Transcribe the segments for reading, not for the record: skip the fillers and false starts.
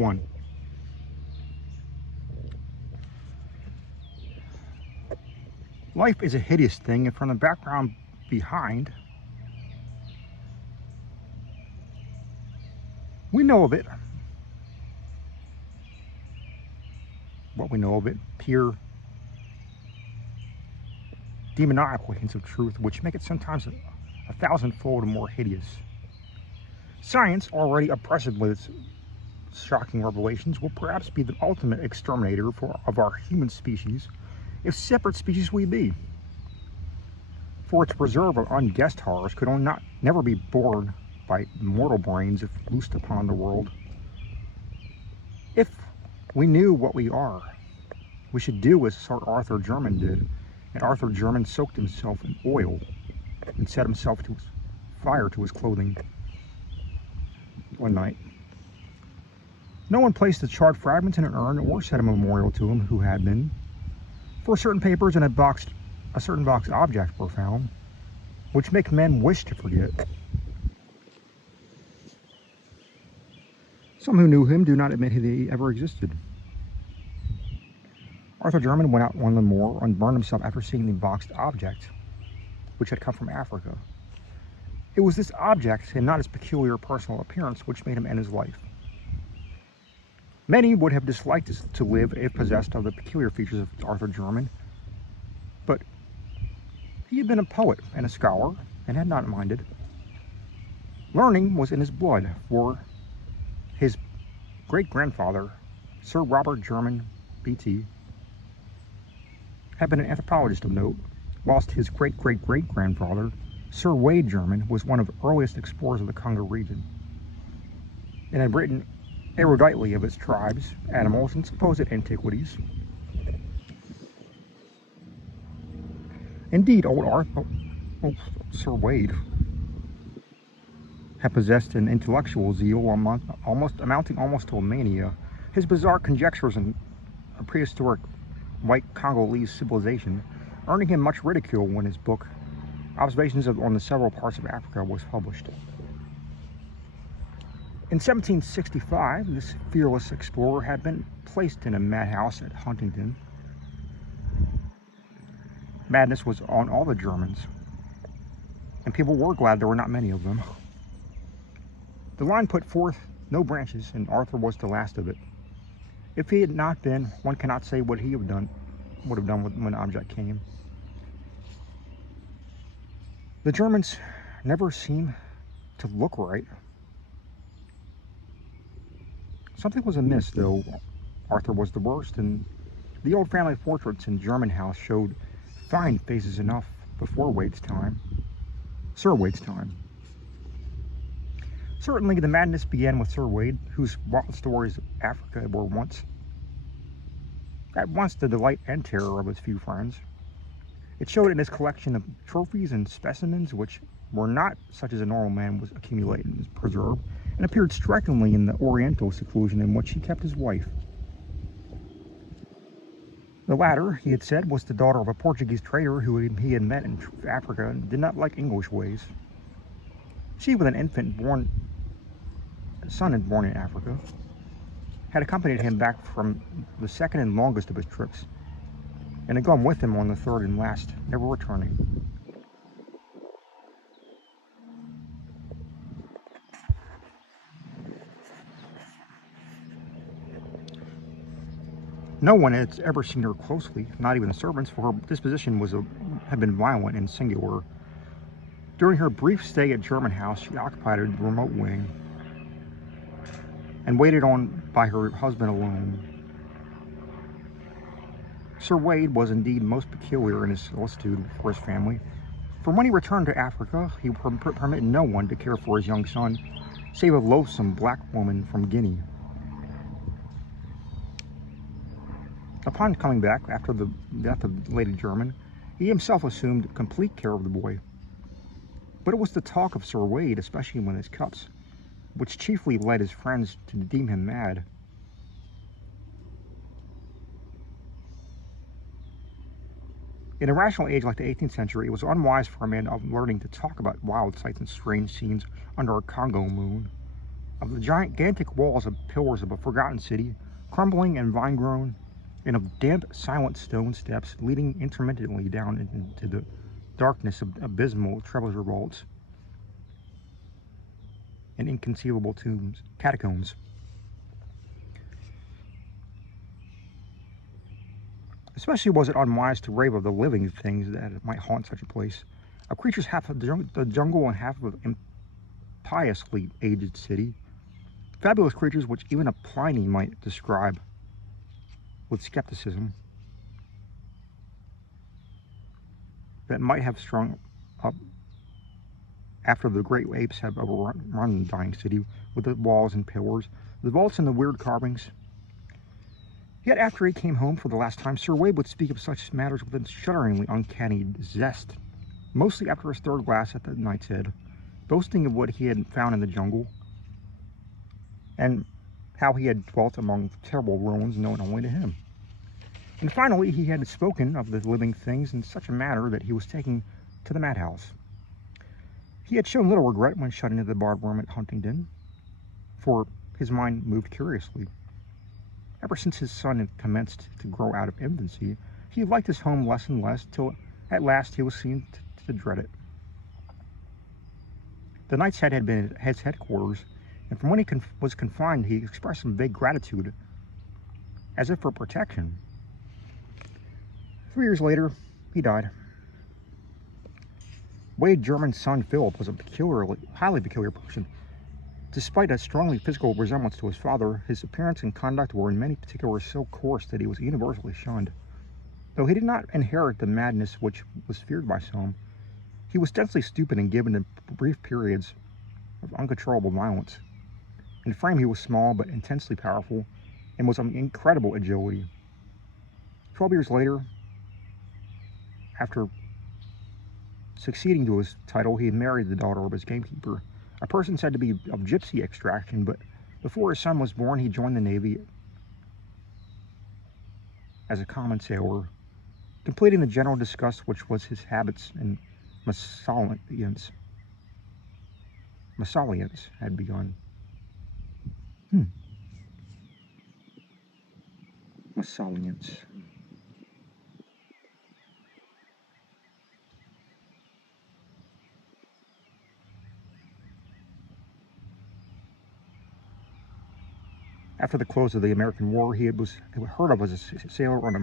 1. Life is a hideous thing, and from the background behind, we know of it. What we know of it, pure demoniacal hints of truth, which make it sometimes a thousandfold more hideous. Science, already oppressive with its shocking revelations, will perhaps be the ultimate exterminator of our human species, if separate species we be. For its reserve of unguessed horrors could never be borne by mortal brains if loosed upon the world. If we knew what we are, we should do as Sir Arthur Jermyn did, and Arthur Jermyn soaked himself in oil and set himself to fire to his clothing one night. No one placed the charred fragments in an urn or set a memorial to him who had been. For certain papers and a certain boxed object were found, which make men wish to forget. Some who knew him do not admit he ever existed. Arthur Jermyn went out on the moor and burned himself after seeing the boxed object, which had come from Africa. It was this object, and not his peculiar personal appearance, which made him end his life. Many would have disliked to live if possessed of the peculiar features of Arthur Jermyn, but he had been a poet and a scholar, and had not minded. Learning was in his blood, for his great-grandfather, Sir Robert Jermyn, B.T., had been an anthropologist of note, whilst his great-great-great-grandfather, Sir Wade Jermyn, was one of the earliest explorers of the Congo region, and had written eruditely of its tribes, animals, and supposed antiquities. Indeed, Sir Wade had possessed an intellectual zeal amounting almost to a mania. His bizarre conjectures on a prehistoric white Congolese civilization earning him much ridicule when his book Observations on the Several Parts of Africa was published. In 1765, this fearless explorer had been placed in a madhouse at Huntingdon. Madness was on all the Germans, and people were glad there were not many of them. The line put forth no branches, and Arthur was the last of it. If he had not been, one cannot say what he would have done when the object came. The Germans never seemed to look right. Something was amiss, though Arthur was the worst, and the old family portraits in Jermyn House showed fine faces enough before Wade's time, Sir Wade's time. Certainly the madness began with Sir Wade, whose wild stories of Africa were at once the delight and terror of his few friends. It showed in his collection of trophies and specimens which were not such as a normal man would accumulate and preserve, and appeared strikingly in the oriental seclusion in which he kept his wife. The latter, he had said, was the daughter of a Portuguese trader who he had met in Africa and did not like English ways. She, with an son born in Africa, had accompanied him back from the second and longest of his trips, and had gone with him on the third and last, never returning. No one had ever seen her closely, not even the servants, for her disposition had been violent and singular. During her brief stay at Jermyn House, she occupied a remote wing and waited on by her husband alone. Sir Wade was indeed most peculiar in his solicitude for his family, for when he returned to Africa, he permitted no one to care for his young son, save a loathsome black woman from Guinea. Upon coming back after the death of Lady Jermyn, he himself assumed complete care of the boy. But it was the talk of Sir Wade, especially when his cups, which chiefly led his friends to deem him mad. In a rational age like the 18th century, it was unwise for a man of learning to talk about wild sights and strange scenes under a Congo moon. of the gigantic walls of pillars of a forgotten city, crumbling and vine-grown, and of damp, silent stone steps leading intermittently down into the darkness of abysmal treasure vaults and inconceivable tombs, catacombs. Especially was it unwise to rave of the living things that might haunt such a place, of creatures half of the jungle and half of an impiously aged city, fabulous creatures which even a Pliny might describe with skepticism, that might have sprung up after the great apes have overrun the dying city with the walls and pillars, the vaults and the weird carvings. Yet after he came home for the last time, Sir Wade would speak of such matters with a shudderingly uncanny zest, mostly after his third glass at the Knight's Head, boasting of what he had found in the jungle, and how he had dwelt among terrible ruins known only to him. And finally, he had spoken of the living things in such a manner that he was taken to the madhouse. He had shown little regret when shut into the barred room at Huntingdon, for his mind moved curiously. Ever since his son had commenced to grow out of infancy, he liked his home less and less, till at last he was seen to dread it. The Knight's Head had been his headquarters, and from when he was confined, he expressed some vague gratitude, as if for protection. 3 years later, he died. Wade Jermyn's son Philip was a highly peculiar person. Despite a strongly physical resemblance to his father, his appearance and conduct were in many particulars so coarse that he was universally shunned. Though he did not inherit the madness which was feared by some, he was densely stupid and given to brief periods of uncontrollable violence. In frame he was small but intensely powerful, and was of incredible agility. 12 years later, after succeeding to his title, he had married the daughter of his gamekeeper, a person said to be of gypsy extraction, but before his son was born, he joined the Navy as a common sailor, completing the general disgust which was his habits and mésalliance had begun. Mésalliance. After the close of the American War, he was heard of as a sailor on a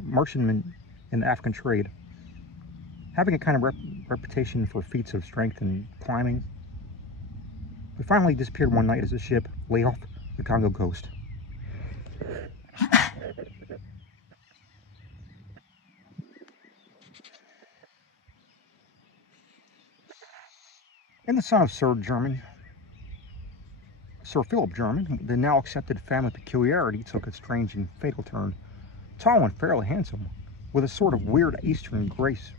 merchantman in the African trade, having a kind of reputation for feats of strength and climbing. He finally disappeared one night as the ship lay off the Congo coast. And the son of Sir Philip Jermyn, the now accepted family peculiarity took a strange and fatal turn. Tall and fairly handsome, with a sort of weird Eastern grace,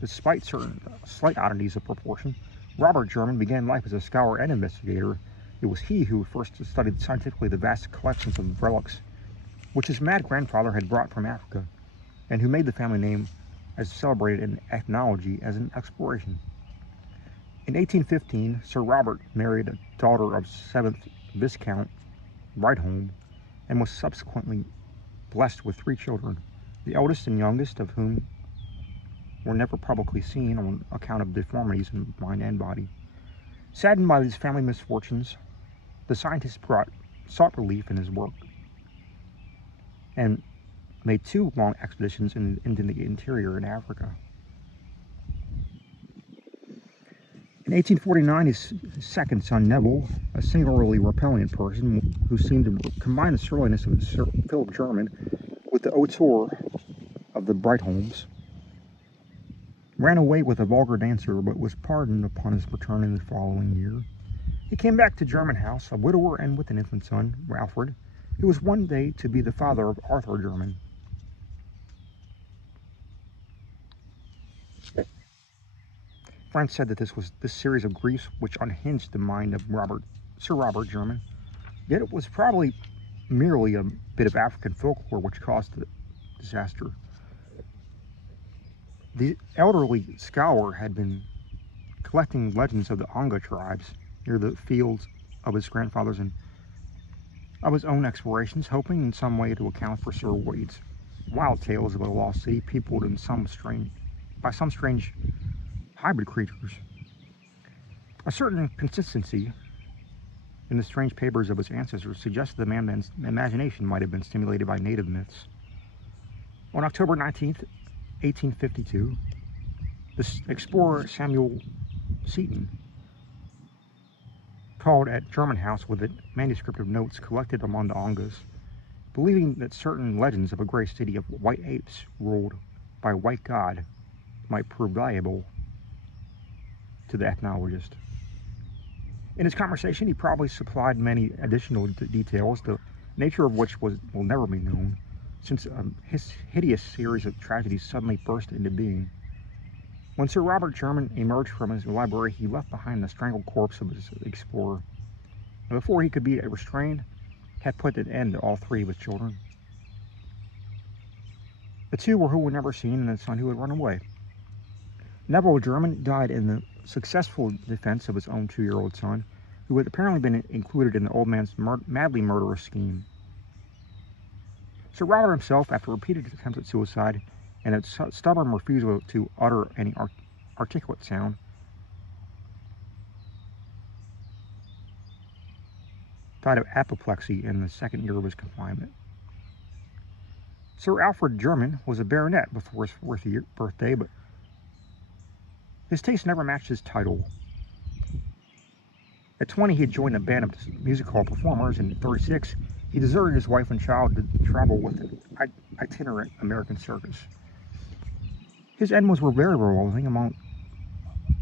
despite certain slight oddities of proportion, Robert Jermyn began life as a scholar and investigator. It was he who first studied scientifically the vast collections of relics which his mad grandfather had brought from Africa, and who made the family name as celebrated in ethnology as in exploration. In 1815, Sir Robert married a daughter of 7th Viscount Brightholme, and was subsequently blessed with 3 children, the eldest and youngest of whom were never publicly seen on account of deformities in mind and body. Saddened by these family misfortunes, the scientist sought relief in his work, and made 2 long expeditions into the interior in Africa. In 1849, his second son, Neville, a singularly repellent person who seemed to combine the surliness of Sir Philip Jermyn with the hauteur of the Brightholmes, ran away with a vulgar dancer, but was pardoned upon his return in the following year. He came back to Jermyn House, a widower and with an infant son, Alfred, who was one day to be the father of Arthur Jermyn. Friends said that this was this series of griefs which unhinged the mind of Sir Robert Jermyn. Yet it was probably merely a bit of African folklore which caused the disaster. The elderly scholar had been collecting legends of the Onga tribes near the fields of his grandfather's and of his own explorations, hoping in some way to account for Sir Wade's wild tales of a lost city peopled by some strange hybrid creatures. A certain consistency in the strange papers of his ancestors suggested the man's imagination might have been stimulated by native myths. On October 19th, 1852, the explorer Samuel Seton called at Jermyn House with a manuscript of notes collected among the Ongas, believing that certain legends of a great city of white apes ruled by a white god might prove valuable to the ethnologist. In his conversation, he probably supplied many additional details, the nature of which will never be known, since his hideous series of tragedies suddenly burst into being. When Sir Robert Jermyn emerged from his library, he left behind the strangled corpse of his explorer, and before he could be restrained, had put an end to all three of his children. The two were who were never seen, and the son who had run away. Neville Jermyn died in the successful defense of his own 2-year-old son, who had apparently been included in the old man's madly murderous scheme. Sir Robert himself, after repeated attempts at suicide and a stubborn refusal to utter any articulate sound, died of apoplexy in the second year of his confinement. Sir Alfred Jermyn was a baronet before his 4th birthday, but his taste never matched his title. At 20, he had joined a band of music hall performers, and at 36, he deserted his wife and child to travel with an itinerant American circus. His animals were very revolting among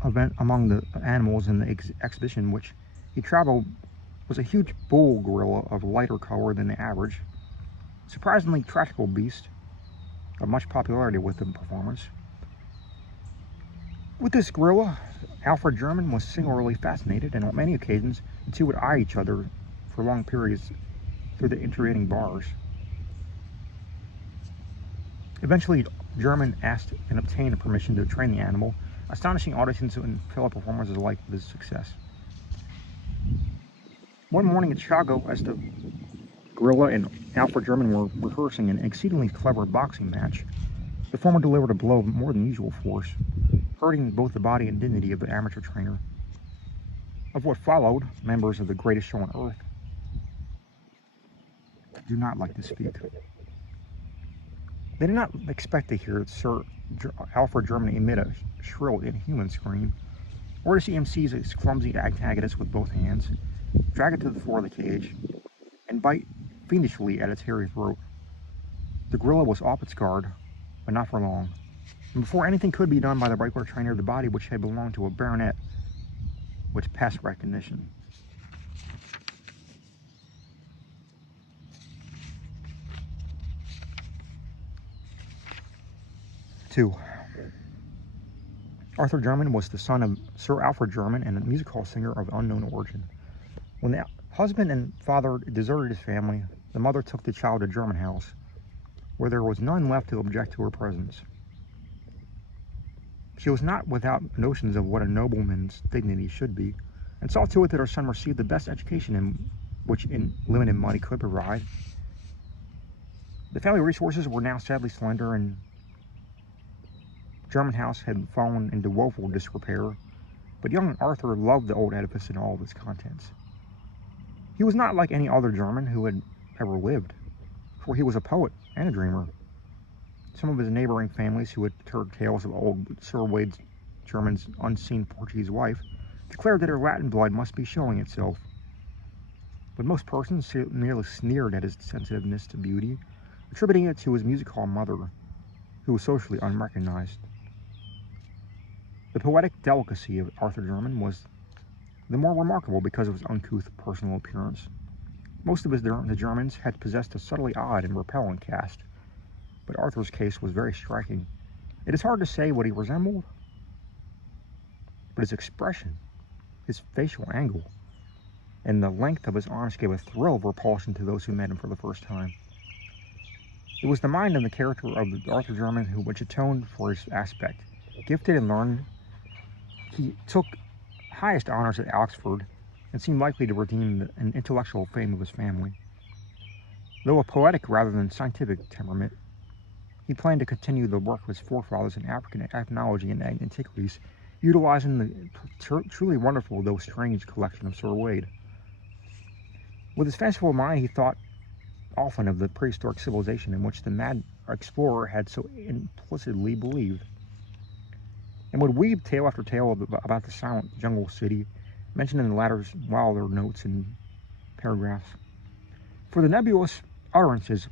the animals in the exhibition which he traveled was a huge bull gorilla of lighter color than the average, surprisingly tractable beast of much popularity with the performers. With this gorilla, Alfred Jermyn was singularly fascinated, and on many occasions the two would eye each other for long periods through the intervening bars. Eventually, Jermyn asked and obtained permission to train the animal, astonishing audiences and fellow performers alike with his success. One morning in Chicago, as the gorilla and Alfred Jermyn were rehearsing an exceedingly clever boxing match, the former delivered a blow of more than usual force, hurting both the body and dignity of the amateur trainer. Of what followed, members of the greatest show on earth do not like to speak. They did not expect to hear Sir Alfred Jermyn emit a shrill, inhuman scream, or to see him seize his clumsy antagonist with both hands, drag it to the floor of the cage, and bite fiendishly at its hairy throat. The gorilla was off its guard, but not for long. And before anything could be done by the regular trainer, the body, which had belonged to a baronet, which passed recognition. Two. Arthur Jermyn was the son of Sir Alfred Jermyn and a music hall singer of unknown origin. When the husband and father deserted his family, the mother took the child to Jermyn House, where there was none left to object to her presence. She was not without notions of what a nobleman's dignity should be, and saw to it that her son received the best education which limited money could provide. The family resources were now sadly slender, and Jermyn House had fallen into woeful disrepair, but young Arthur loved the old edifice and all of its contents. He was not like any other Jermyn who had ever lived, for he was a poet and a dreamer. Some of his neighboring families who had heard tales of old Sir Wade Jermyn's unseen Portuguese wife declared that her Latin blood must be showing itself. But most persons merely sneered at his sensitiveness to beauty, attributing it to his music hall mother, who was socially unrecognized. The poetic delicacy of Arthur Jermyn was the more remarkable because of his uncouth personal appearance. Most of the Jermyns had possessed a subtly odd and repellent cast, but Arthur's case was very striking. It is hard to say what he resembled, but his expression, his facial angle, and the length of his arms gave a thrill of repulsion to those who met him for the first time. It was the mind and the character of Arthur Jermyn which atoned for his aspect. Gifted and learned, he took highest honors at Oxford, and seemed likely to redeem an intellectual fame of his family. Though a poetic rather than scientific temperament, he planned to continue the work of his forefathers in African ethnology and antiquities, utilizing the truly wonderful though strange collection of Sir Wade. With his fanciful mind, he thought often of the prehistoric civilization in which the mad explorer had so implicitly believed, and would weave tale after tale about the silent jungle city, mentioned in the latter's wilder notes and paragraphs. For the nebulous utterances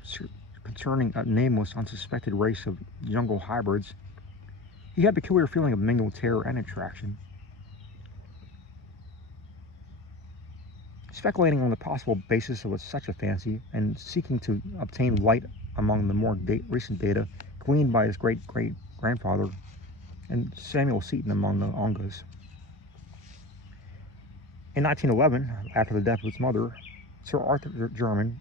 concerning a nameless, unsuspected race of jungle hybrids, he had a peculiar feeling of mingled terror and attraction. Speculating on the possible basis of such a fancy, and seeking to obtain light among the more recent data gleaned by his great-great-grandfather and Samuel Seton among the Ongas. In 1911, after the death of his mother, Sir Arthur Jermyn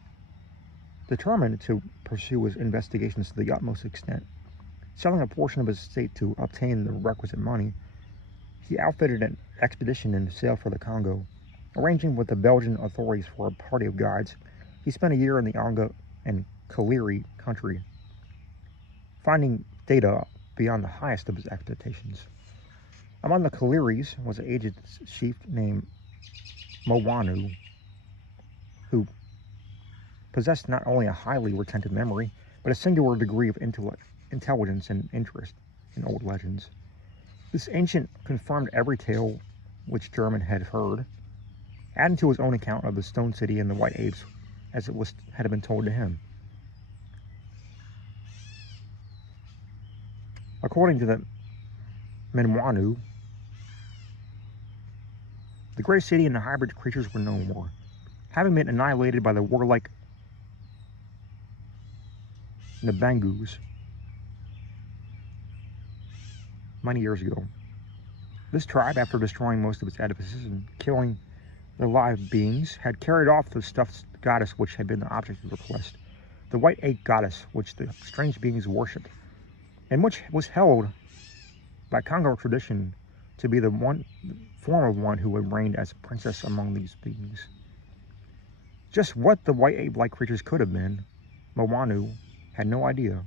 determined to pursue his investigations to the utmost extent. Selling a portion of his estate to obtain the requisite money, he outfitted an expedition and sailed for the Congo. Arranging with the Belgian authorities for a party of guides, he spent a year in the Onga and Kaliri country, finding data beyond the highest of his expectations. Among the Kaliris was an aged chief named Mowanu, who possessed not only a highly retentive memory, but a singular degree of intelligence and interest in old legends. This ancient confirmed every tale which Jermyn had heard, adding to his own account of the Stone City and the White Apes as it had been told to him. According to the Menwanu, the great city and the hybrid creatures were no more, having been annihilated by the warlike Nabangus many years ago. This tribe, after destroying most of its edifices and killing the live beings, had carried off the stuffed goddess which had been the object of their quest, the white ape goddess which the strange beings worshipped, and which was held by Congo tradition to be the one form of one who had reigned as a princess among these beings. Just what the white ape-like creatures could have been, Mowanu had no idea,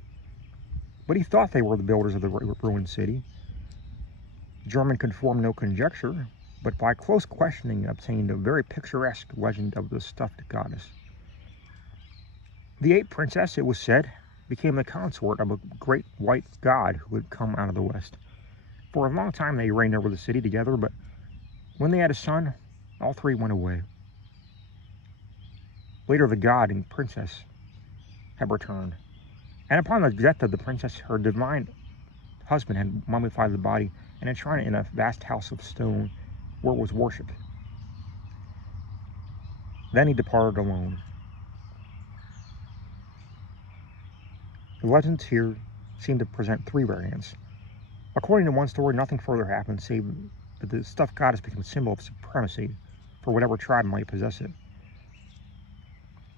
but he thought they were the builders of the ruined city. Jermyn could form no conjecture, but by close questioning obtained a very picturesque legend of the stuffed goddess. The ape princess, it was said, became the consort of a great white god who had come out of the west. For a long time they reigned over the city together, but when they had a son, all three went away. Later the god and princess had returned, and upon the death of the princess, her divine husband had mummified the body and enshrined it in a vast house of stone where it was worshipped. Then he departed alone. The legends here seem to present three variants. According to one story, nothing further happened save that the stuffed goddess became a symbol of supremacy for whatever tribe might possess it.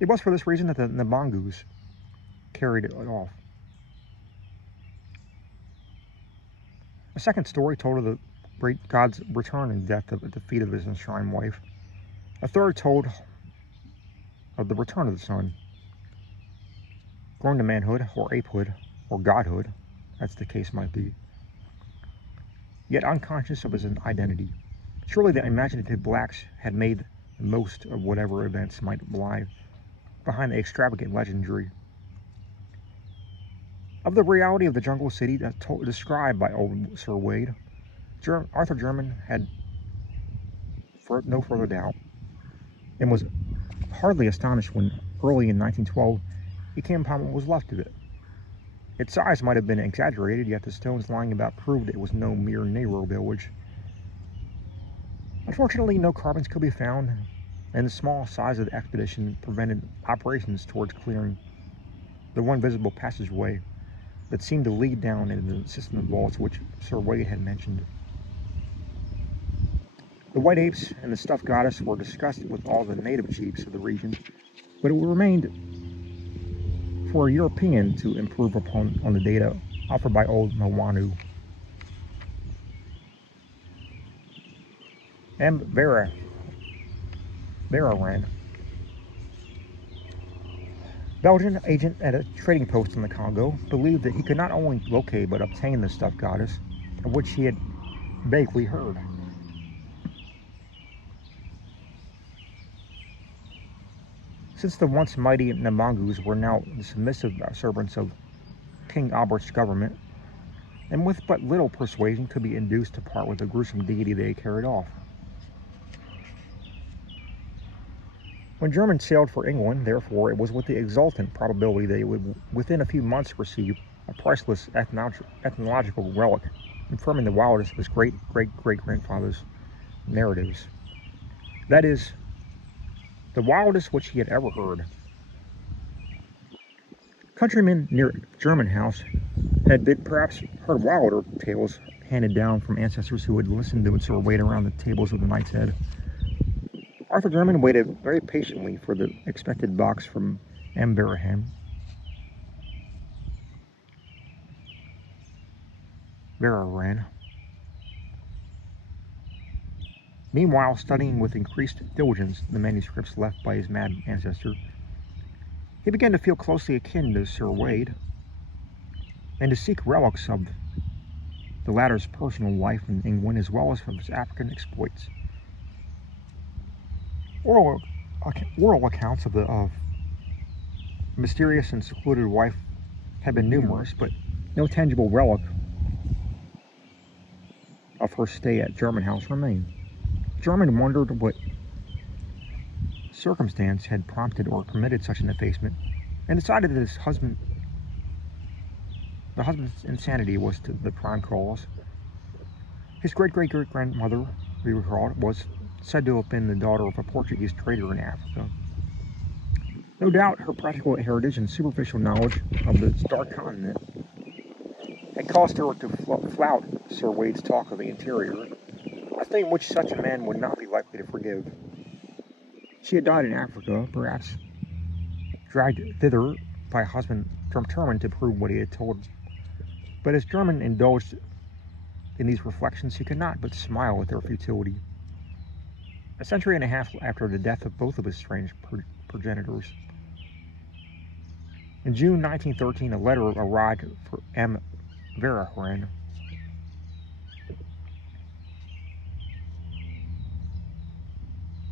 It was for this reason that the Nabangus carried it off. A second story told of the great god's return and death at the feet of his enshrined wife. A third told of the return of the son, grown to manhood, or apehood, or godhood, as the case might be, yet unconscious of his identity. Surely the imaginative blacks had made the most of whatever events might lie behind the extravagant legendary. Of the reality of the jungle city described by old Sir Wade, Arthur Jermyn had no further doubt, and was hardly astonished when, early in 1912, he came upon what was left of it. Its size might have been exaggerated, yet the stones lying about proved it was no mere Negro village. Unfortunately, no carbons could be found, and the small size of the expedition prevented operations towards clearing the one visible passageway that seemed to lead down into the system of vaults which Sir Wade had mentioned. The white apes and the stuffed goddess were discussed with all the native chiefs of the region, but it remained for a European to improve upon the data offered by old Mowanu. M. Vera Vera ran. Belgian agent at a trading post in the Congo believed that he could not only locate but obtain the stuffed goddess, of which he had vaguely heard. Since the once mighty Nabangus were now the submissive servants of King Albert's government, and with but little persuasion could be induced to part with the gruesome deity they carried off. When Jermyn sailed for England, therefore, it was with the exultant probability that he would within a few months receive a priceless ethnological relic confirming the wildest of his great-great-great-grandfather's narratives. That is, the wildest which he had ever heard. Countrymen near Jermyn House had perhaps heard wilder tales handed down from ancestors who had listened to it or wait around the tables of the Knight's Head. Arthur Jermyn waited very patiently for the expected box from M. Vera ran. Meanwhile, studying with increased diligence the manuscripts left by his mad ancestor, he began to feel closely akin to Sir Wade, and to seek relics of the latter's personal life in England as well as of his African exploits. Oral accounts of the mysterious and secluded wife had been numerous, but no tangible relic of her stay at Jermyn House remained. Jermyn wondered what circumstance had prompted or permitted such an effacement, and decided that the husband's insanity was the prime cause. His great-great-great-grandmother, we recalled, was said to have been the daughter of a Portuguese trader in Africa. No doubt her practical heritage and superficial knowledge of the Star Continent had caused her to flout Sir Wade's talk of the interior, a thing which such a man would not be likely to forgive. She had died in Africa, perhaps dragged thither by a husband determined to prove what he had told. But as Jermyn indulged in these reflections, he could not but smile at their futility. A century and a half after the death of both of his strange progenitors, in June 1913, a letter arrived for M. Vera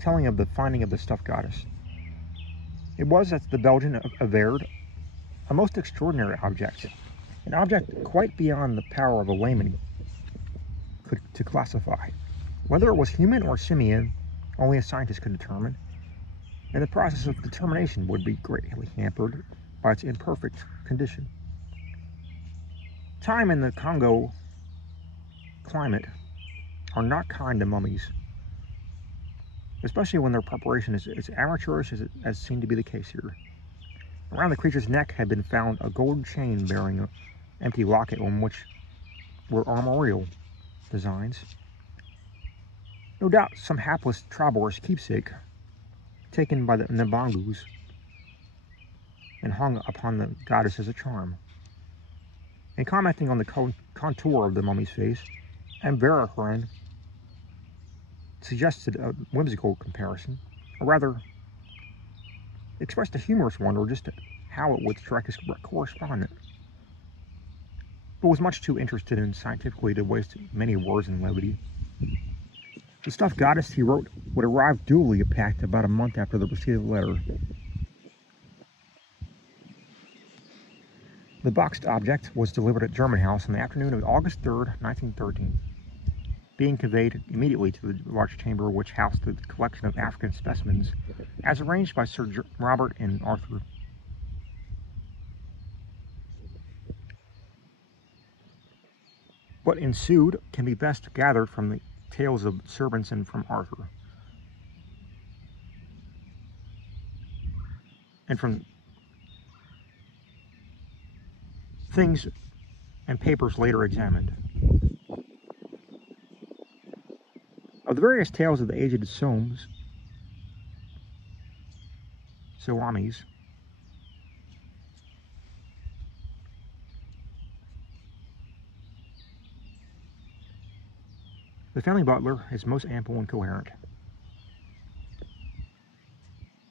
telling of the finding of the stuffed goddess. It was, as the Belgian averred, a most extraordinary object, an object quite beyond the power of a layman to classify. Whether it was human or simian, only a scientist could determine, and the process of determination would be greatly hampered by its imperfect condition. Time and the Congo climate are not kind to mummies, especially when their preparation is as amateurish as seemed to be the case here. Around the creature's neck had been found a gold chain bearing an empty locket on which were armorial designs. No doubt some hapless traveler's keepsake, taken by the Nabangus and hung upon the goddess as a charm. In commenting on the contour of the mummy's face, M. Vera suggested a whimsical comparison, or rather expressed a humorous wonder just at how it would strike his correspondent, but was much too interested in scientifically to waste many words in levity. The stuffed goddess, he wrote, would arrive duly packed about a month after the receipt of the letter. The boxed object was delivered at Jermyn House on the afternoon of August 3rd, 1913, being conveyed immediately to the large chamber which housed the collection of African specimens, as arranged by Sir Robert and Arthur. What ensued can be best gathered from the tales of servants and from Arthur, and from things and papers later examined. Of the various tales of the aged Soamis, the family butler is most ample and coherent.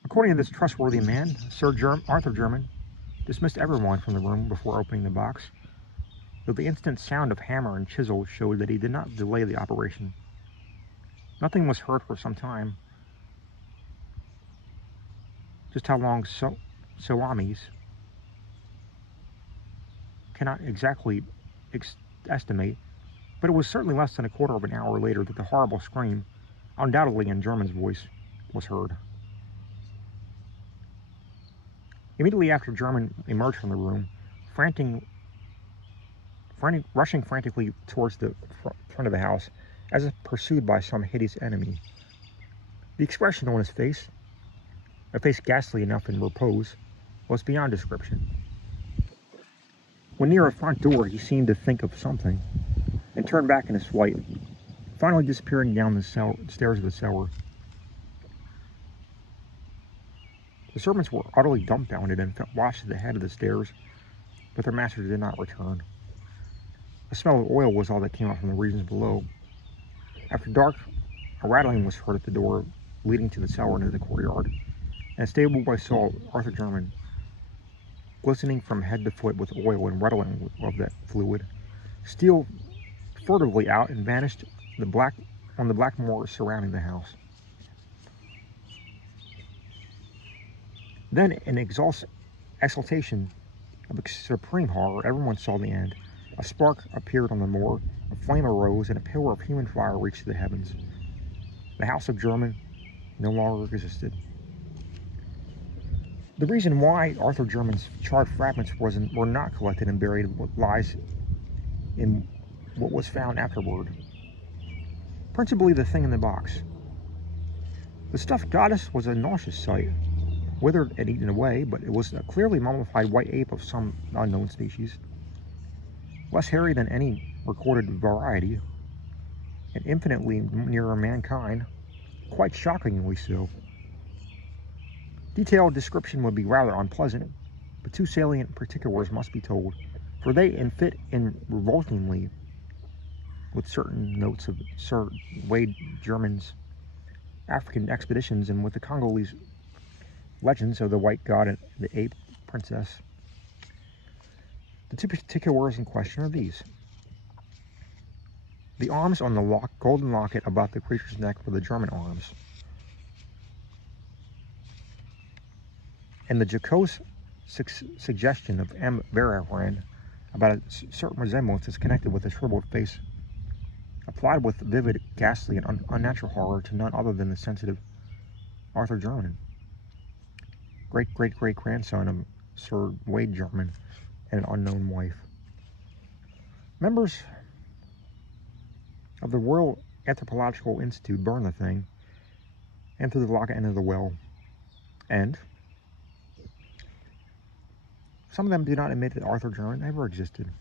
According to this trustworthy man, Arthur Jermyn dismissed everyone from the room before opening the box, though the instant sound of hammer and chisel showed that he did not delay the operation. Nothing was heard for some time. Just how long salamis cannot exactly estimate, but it was certainly less than a quarter of an hour later that the horrible scream, undoubtedly in Jermyn's voice, was heard. Immediately after Jermyn emerged from the room, rushing frantically towards the front of the house, as if pursued by some hideous enemy. The expression on his face, a face ghastly enough in repose, was beyond description. When near a front door, he seemed to think of something, and turned back in his flight, finally disappearing down the stairs of the cellar. The servants were utterly dumbfounded and watched at the head of the stairs, but their master did not return. A smell of oil was all that came out from the regions below. After dark, a rattling was heard at the door leading to the cellar into the courtyard, and a stable boy saw Arthur Jermyn, glistening from head to foot with oil and rattling of that fluid, steal furtively out and vanished on the black moor surrounding the house. Then, in exultation of supreme horror, everyone saw the end. A spark appeared on the moor, a flame arose, and a pillar of human fire reached the heavens. The house of Jermyn no longer existed. The reason why Arthur Jermyn's charred fragments were not collected and buried lies in what was found afterward. Principally the thing in the box. The stuffed goddess was a nauseous sight, withered and eaten away, but it was a clearly mummified white ape of some unknown species. Less hairy than any recorded variety, and infinitely nearer mankind, quite shockingly so. Detailed description would be rather unpleasant, but two salient particulars must be told, for they fit in revoltingly with certain notes of Sir Wade Jermyn's African expeditions and with the Congolese legends of the white god and the ape princess. The two particulars in question are these. The arms on the golden locket about the creature's neck were the Jermyn arms, and the jocose suggestion of M. Verhaeren about a certain resemblance is connected with a shriveled face, applied with vivid, ghastly, and unnatural horror to none other than the sensitive Arthur Jermyn, great-great-great-grandson of Sir Wade Jermyn and an unknown wife. Members of the Royal Anthropological Institute burned the thing and threw the locket into the well, and some of them do not admit that Arthur Jermyn ever existed.